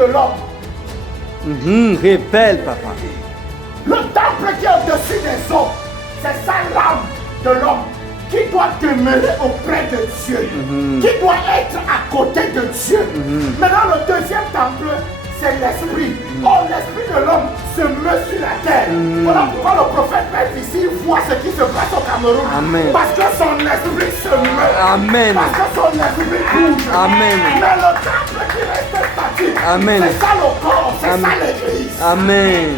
de l'homme. Révèle, papa. Le temple qui est au-dessus des hommes, c'est ça l'âme de l'homme qui doit demeurer auprès de Dieu, qui doit être à côté de Dieu. Maintenant, le deuxième temple, c'est l'esprit. Oh, l'esprit de l'homme se meut sur la terre. Voilà pourquoi le prophète Père ici voit ce qui se passe au Cameroun. Amen. Parce que son esprit se meut. Amen. Parce que son esprit bouge. Amen. Mais le temple qui reste statique, Amen. c'est ça le corps, c'est ça l'église. Amen.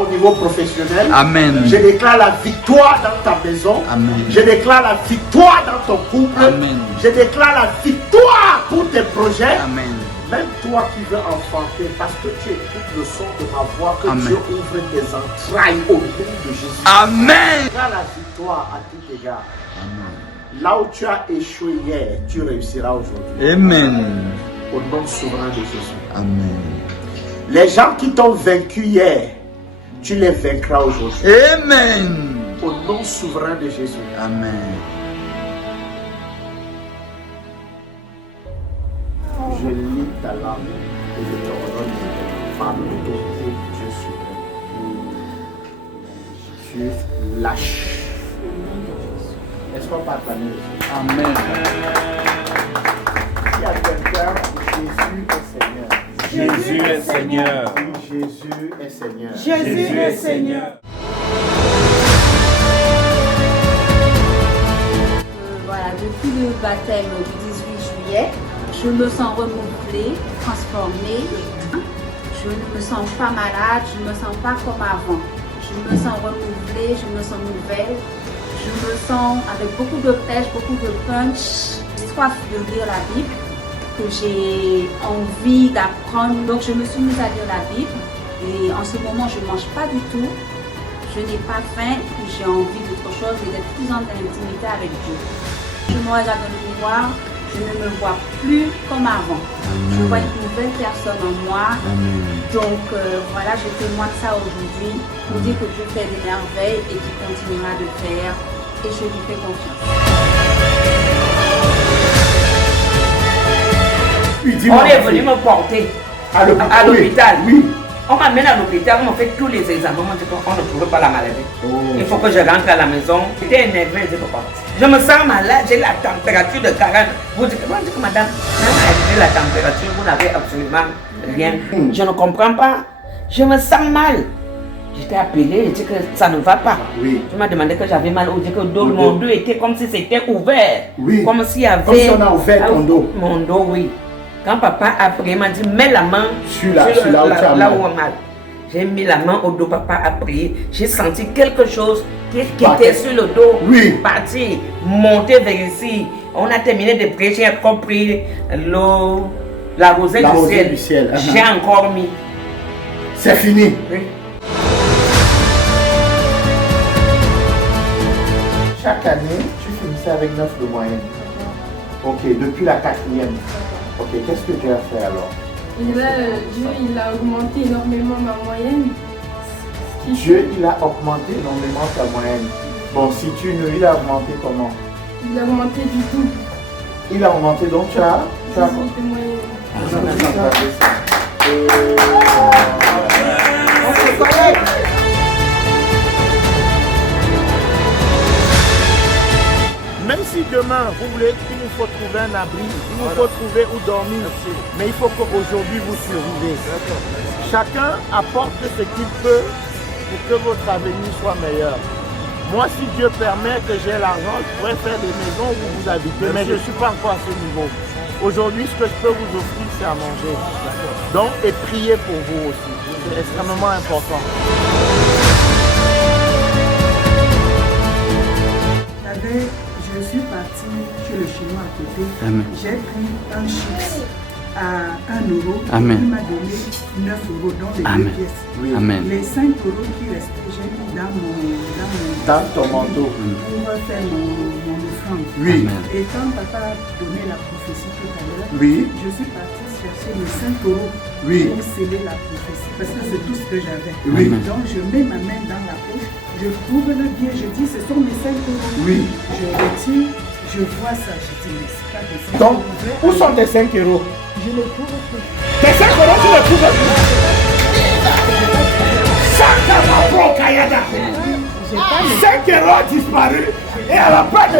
Au niveau professionnel, Amen. je déclare la victoire dans ta maison. Amen. Je déclare la victoire dans ton couple. Amen. Je déclare la victoire pour tes projets. Amen. Même toi qui veux enfanter, parce que tu écoutes le son de ma voix, que Amen. Dieu ouvre tes entrailles au nom de Jésus. Amen. Je déclare la victoire à tout égard. Là où tu as échoué hier, tu réussiras aujourd'hui. Amen. Au nom souverain de Jésus. Amen. Les gens qui t'ont vaincu hier, tu les vaincras aujourd'hui. Amen. Au nom souverain de Jésus. Amen. Je lis ta langue et je te ordonne par l'autorité de Dieu souverain. Tu lâches. Est-ce qu'on parle à nous? Amen. Il y a quelqu'un, Jésus est Seigneur. Jésus est Seigneur. Jésus est Seigneur. Jésus est Seigneur. Voilà, depuis le baptême du 18 juillet, je me sens renouvelée, transformée. Je ne me sens pas malade, je ne me sens pas comme avant. Je me sens renouvelée, je me sens nouvelle. Je me sens avec beaucoup de pêche, beaucoup de punch. J'ai soif de lire la Bible, que j'ai envie d'apprendre. Donc je me suis mise à lire la Bible. Et en ce moment, je ne mange pas du tout. Je n'ai pas faim, j'ai envie d'autre chose et d'être plus en intimité avec Dieu. Je me regarde dans le miroir, je ne me vois plus comme avant. Je vois une nouvelle personne en moi. Donc voilà, je témoigne ça aujourd'hui pour dire que Dieu fait des merveilles et qu'il continuera de faire. Et je lui fais confiance. On est venu me porter à l'hôpital. Oui. On m'amène à l'hôpital, on m'a fait tous les examens, on dit qu'on ne trouve pas la maladie. Il faut que je rentre à la maison. J'étais énervé, je dis papa, je me sens malade, j'ai la température de 40. Vous dites que madame, même avec la température, vous n'avez absolument rien. Je ne comprends pas, je me sens mal. J'étais appelé, je dis que ça ne va pas. Oui. Tu m'as demandé que j'avais mal au dos, que mon dos était comme si c'était ouvert. Oui. Comme s'il y avait... Comme si on a ouvert ton dos. Mon dos, oui. Quand papa a prié, il m'a dit, mets la main sur là où on a mal. J'ai mis la main au dos, papa a prié. J'ai senti quelque chose qui était sur le dos. Oui. Parti, monter vers ici. On a terminé de prier, j'ai encore pris l'eau, la rosée du ciel. J'ai encore mis. C'est fini. Oui. Chaque année, tu finissais avec 9 de moyenne. Ok, depuis la 4e. Ok, qu'est-ce que tu as fait alors? Et là, Dieu, il a augmenté énormément ma moyenne. Dieu, il a augmenté énormément ta moyenne. Bon, si tu ne, il a augmenté comment? Il a augmenté du double. Il a augmenté, donc tu as... 18 de moyenne. On se connaît. Même si demain, vous voulez qu'il nous faut trouver un abri, il nous faut trouver où dormir, mais il faut qu'aujourd'hui vous survivez. Chacun apporte ce qu'il peut pour que votre avenir soit meilleur. Moi, si Dieu permet que j'ai l'argent, je pourrais faire des maisons où vous habitez, mais je ne suis pas encore à ce niveau. Aujourd'hui, ce que je peux vous offrir, c'est à manger. Donc, et prier pour vous aussi. C'est extrêmement important. Je suis partie chez le chinois à côté. J'ai pris un chips à 1 euro. Amen. Il m'a donné 9 euros dans les deux pièces. Oui. Amen. Les 5 euros qui restaient, j'ai mis Dans ton manteau. pour faire mon offrande. Oui. Amen. Et quand papa a donné la prophétie tout à l'heure, Oui. je suis partie chercher les 5 euros Oui. pour sceller la prophétie. Parce que c'est tout ce que j'avais. Oui. Donc je mets ma main dans la poche, je trouve le bien, je dis ce sont mes 5 euros. Oui. Je retire, Je vois ça, je dis, mais c'est pas possible. Donc, où sont tes 5 euros? Je ne trouve plus. Tes 5 euros, tu ne trouves plus. Sakama Kayada. 5 euros a disparu et à la fin de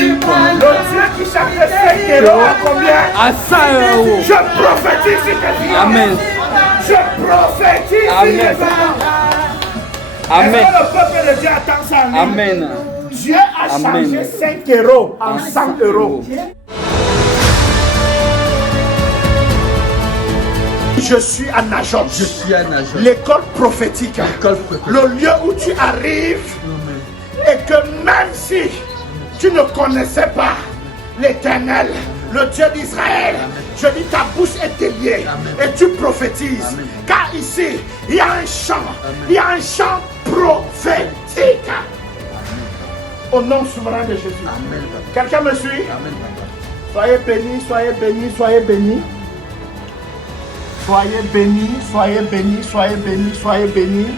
le Dieu qui cherchait 5 euros à combien? À 100 euros. Je prophétise sur tes vies. Amen. Je prophétise sur Amen. tes enfants. Amen. Est-ce que le peuple de Dieu attend ça? Amen. Dieu a Amen. changé 5 euros en 100 euros. Je suis à Najot. Je suis à Najot. L'école prophétique. L'école prophétique. Le lieu où tu arrives et que même si tu ne connaissais pas l'Éternel, le Dieu d'Israël, je dis ta bouche est déliée et tu prophétises. Amen. Car ici, il y a un chant. Il y a un chant prophétique. Au nom souverain de Jésus. Amen, papa. Quelqu'un me suit? Amen, papa. Soyez bénis, soyez bénis, soyez bénis. Soyez bénis, soyez bénis, soyez bénis, soyez bénis.